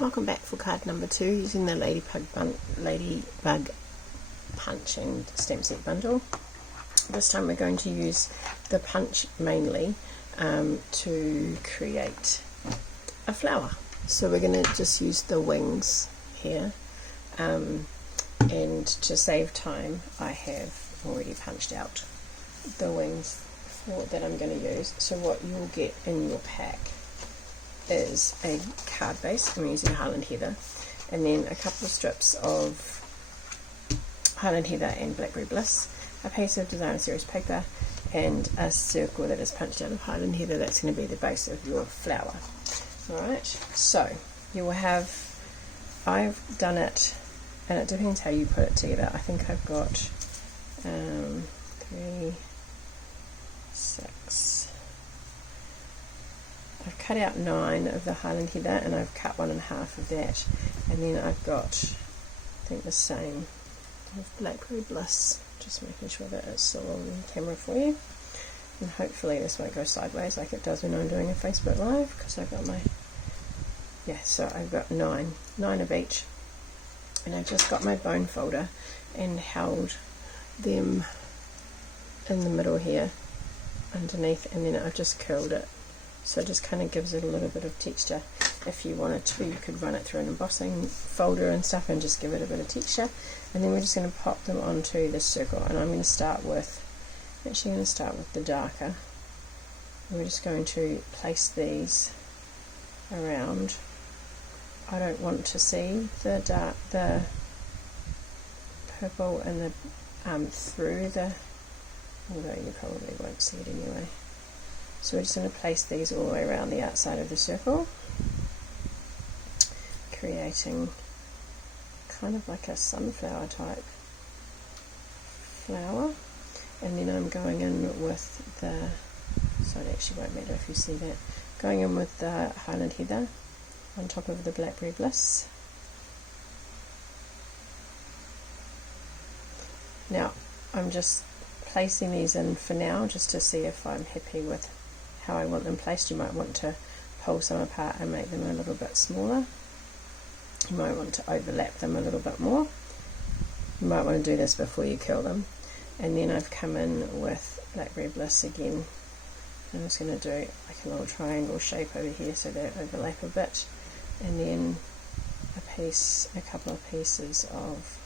Welcome back for card number 2 using the Ladybug punching stamp set bundle. This time we're going to use the punch mainly to create a flower. So we're going to just use the wings here, and to save time I have already punched out the wings that I'm going to use. So what you'll get in your pack is a card base. I'm using Highland Heather, and then a couple of strips of Highland Heather and Blackberry Bliss, a piece of Designer Series paper, and a circle that is punched out of Highland Heather. That's going to be the base of your flower. Alright, so you will have, I've done it, and it depends how you put it together. I think I've got 3, 6, I've cut out 9 of the Highland Heather, and I've cut 1 1/2 of that, and then I've got, I think, the same with Blackberry Bliss. Just making sure that it's still on camera for you, and hopefully this won't go sideways like it does when I'm doing a Facebook Live, because I've got my, so I've got 9 of each, and I just got my bone folder and held them in the middle here underneath, and then I've just curled it. So it just kind of gives it a little bit of texture. If you wanted to, you could run it through an embossing folder and stuff and just give it a bit of texture. And then we're just going to pop them onto this circle, and I'm going to start with, the darker. And we're just going to place these around. I don't want to see the purple and the through the, although you probably won't see it anyway. So we're just going to place these all the way around the outside of the circle, creating kind of like a sunflower type flower. And then I'm going in with the, so it actually won't matter if you see that, going in with the Highland Heather on top of the Blackberry Bliss. Now I'm just placing these in for now, just to see if I'm happy with how I want them placed. You might want to pull some apart and make them a little bit smaller. You might want to overlap them a little bit more. You might want to do this before you curl them. And then I've come in with Blackberry Bliss again. I'm just going to do like a little triangle shape over here so they overlap a bit, and then a couple of pieces of,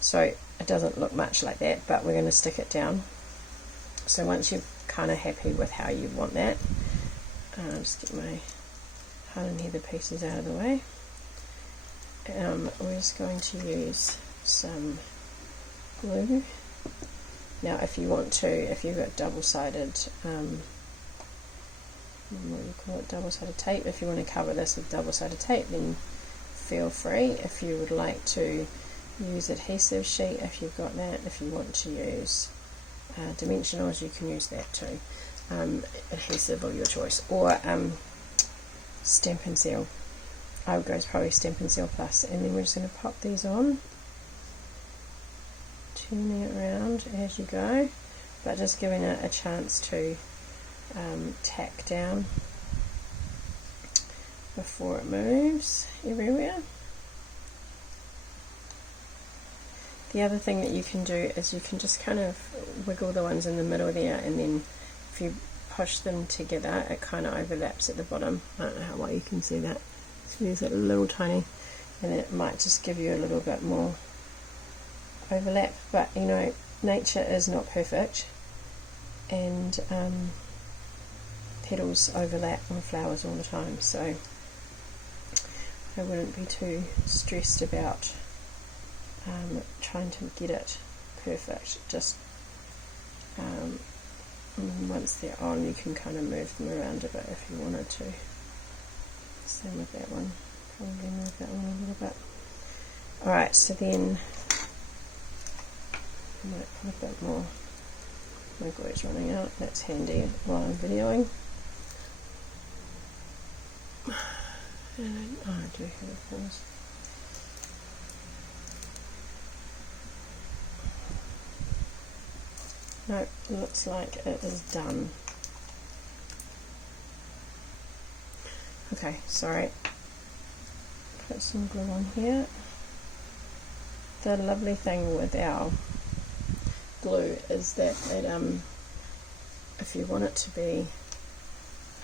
so it doesn't look much like that, but we're going to stick it down. So once you're kind of happy with how you want that, I'll just get my Highland Heather pieces out of the way. We're just going to use some glue. Now if you want to, if you've got double-sided, what do you call it, double-sided tape, if you want to cover this with double-sided tape, then feel free. If you would like to use adhesive sheet, if you've got that, if you want to use dimensionals, you can use that too. Adhesive of your choice, or Stamp and Seal. I would go probably Stamp and Seal Plus. And then we're just going to pop these on, turning it around as you go, but just giving it a chance to tack down before it moves everywhere. The other thing that you can do is you can just kind of wiggle the ones in the middle there, and then if you push them together it kind of overlaps at the bottom. I don't know how well you can see that. So there's a little tiny, and it might just give you a little bit more overlap, but you know, nature is not perfect, and petals overlap on flowers all the time, so I wouldn't be too stressed about trying to get it perfect. Just once they're on, you can kind of move them around a bit if you wanted to. Same with that one, probably move that one a little bit. Alright, so then I might put a bit more, my glue's running out, that's handy while I'm videoing. And I do have a pause. No, looks like it is done. Okay, sorry. put some glue on here. The lovely thing with our glue is that if you want it to be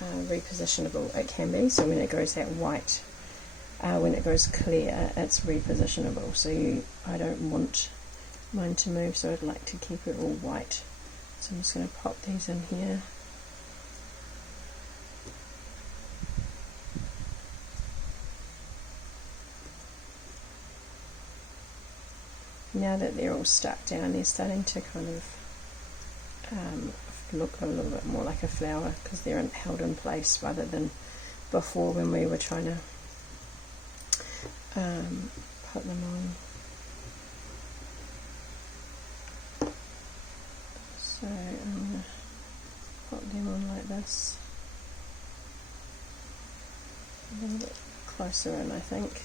repositionable, it can be. So when it goes that white, when it goes clear, it's repositionable. So I don't want mine to move, so I'd like to keep it all white. So I'm just going to pop these in here. Now that they're all stuck down, they're starting to kind of look a little bit more like a flower because they're held in place rather than before when we were trying to put them on. So I'm going to put them on like this, a little bit closer in, I think.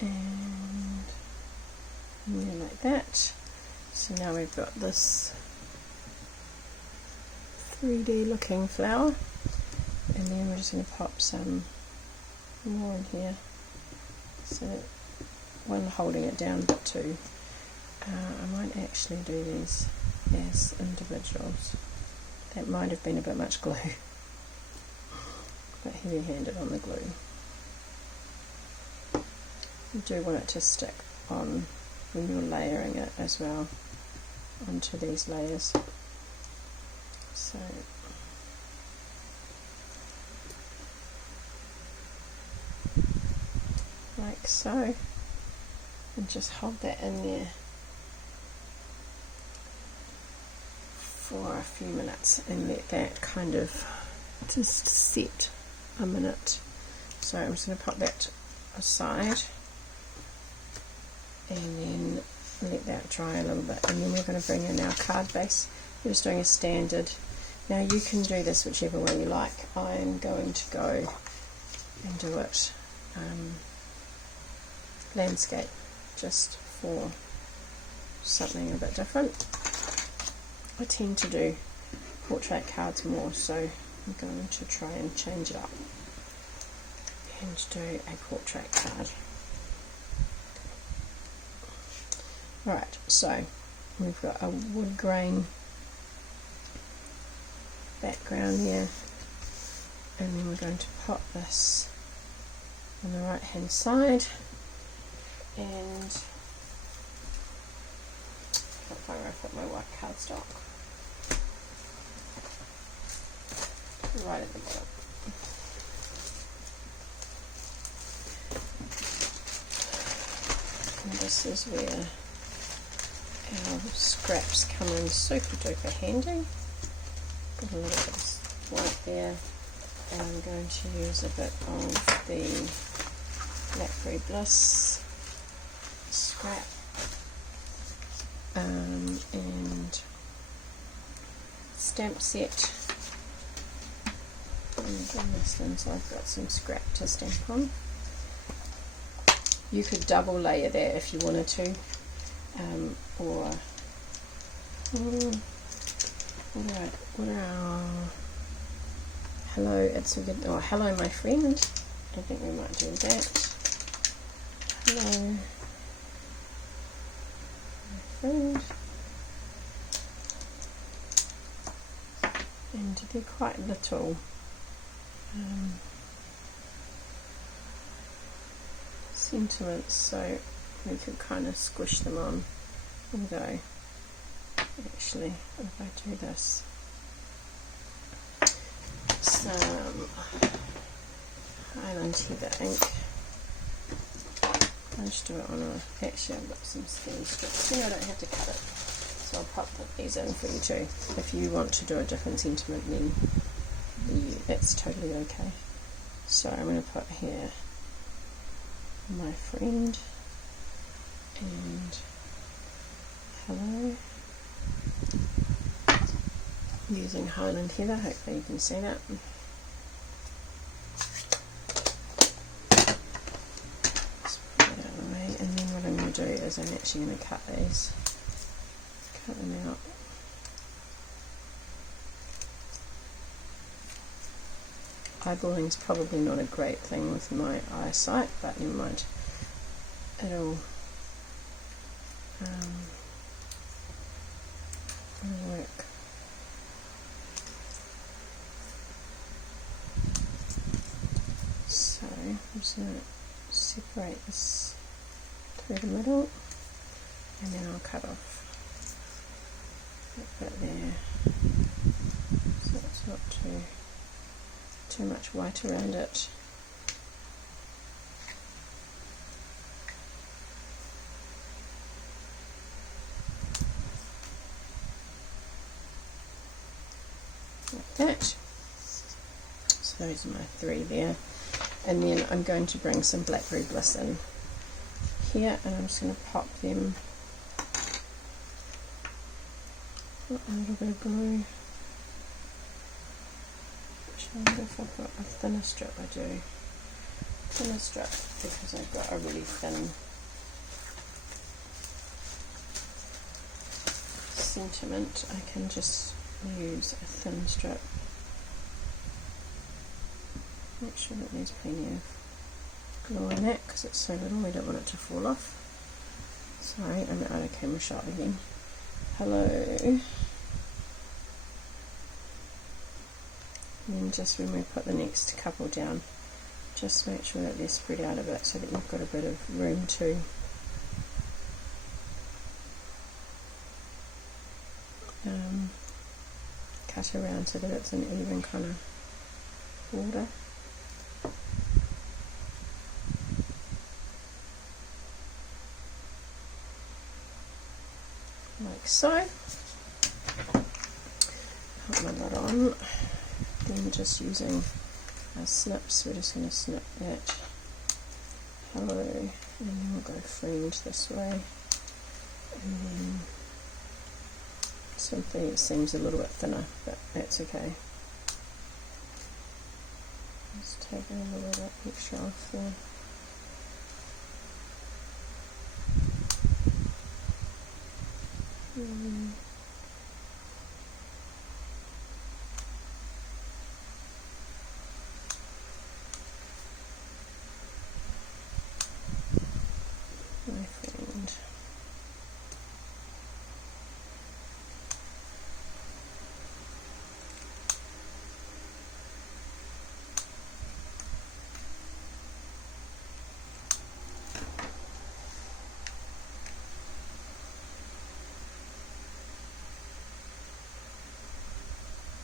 And yeah, like that. So now we've got this 3D looking flower, and then we're just going to pop some more in here. So one, holding it down, but two, I might actually do these as individuals. That might have been a bit much glue, but heavy handed on the glue. You do want it to stick on when you're layering it as well onto these layers. So like so, and just hold that in there for a few minutes and let that kind of just set a minute. So I'm just going to pop that aside and then let that dry a little bit, and then we're going to bring in our card base. We're just doing a standard. Now you can do this whichever way you like. I'm going to go and do it landscape, just for something a bit different. I tend to do portrait cards more, so I'm going to try and change it up and do a portrait card. Right, so we've got a wood grain background here, and then we're going to pop this on the right hand side, and I'm going to put my white cardstock right at the bottom. And this is where our scraps come in super duper handy. Got a little bit of white there, and I'm going to use a bit of the Blackberry Bliss scrap and stamp set. And this one, so I've got some scrap to stamp on. You could double layer that if you wanted to, or what are our hello, it's a good, oh, hello my friend. I think we might do that. Hello my friend. And they're quite little. Sentiments, so we could kind of squish them on, although actually if I do this, some Highland Heather ink, I'll just do it on a, actually I've got some skin strips here, I don't have to cut it, so I'll pop these in for you too. If you want to do a different sentiment, then it's totally okay. So I'm going to put here my friend and hello, using Highland Heather, hopefully you can see that. is I'm actually going to cut these. Cut them out. Eyeballing is probably not a great thing with my eyesight, but never mind. It'll work. So I'm just going to separate this through the middle, and then I'll cut off that bit there, so it's not too much white around it. Like that. So those are my 3 there. And then I'm going to bring some blackberry bliss in here, and I'm just going to pop them. A little bit of glue. If I've got a thinner strip, I do. Thinner strip because I've got a really thin sentiment. I can just use a thin strip. Make sure that there's plenty of glue on that because it's so little, we don't want it to fall off. Sorry, I'm out of camera shot again. Hello. And then just when we put the next couple down, just make sure that they're spread out a bit so that you've got a bit of room to cut around so that it's an even kind of border. Like so. Put my lid on. Then just using our snips, we're just going to snip that. Hello, and then we'll go fringe this way, and then simply it seems a little bit thinner, but that's okay. Just take a little bit extra off there. My friend.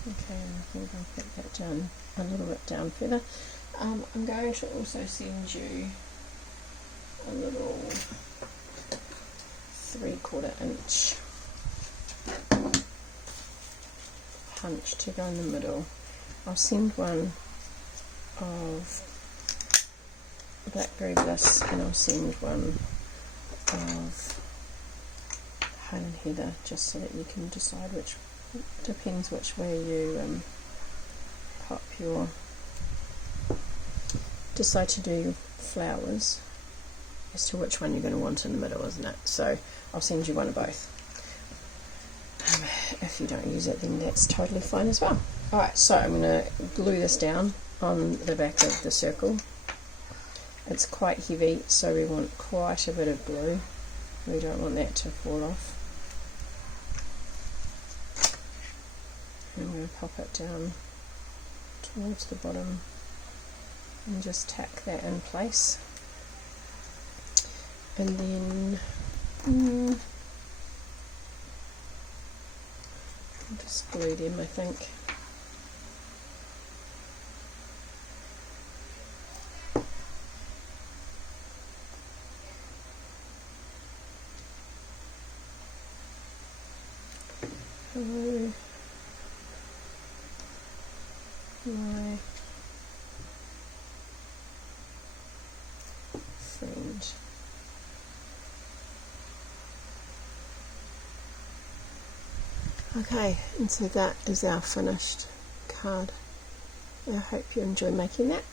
Okay, I think I'll put that down a little bit down further. I'm going to also send you a little 3/4 inch punch to go in the middle. I'll send one of Blackberry Bliss and I'll send one of Highland Heather, just so that you can decide which, depends which way you pop your, decide to do your flowers, as to which one you're going to want in the middle, isn't it? So I'll send you one of both. If you don't use it, then that's totally fine as well. Alright, so I'm going to glue this down on the back of the circle. It's quite heavy, so we want quite a bit of glue. We don't want that to fall off. I'm going to pop it down towards the bottom and just tack that in place. And then I'll just glue them, I think. Hello, my friend. Okay, and so that is our finished card. I hope you enjoy making that.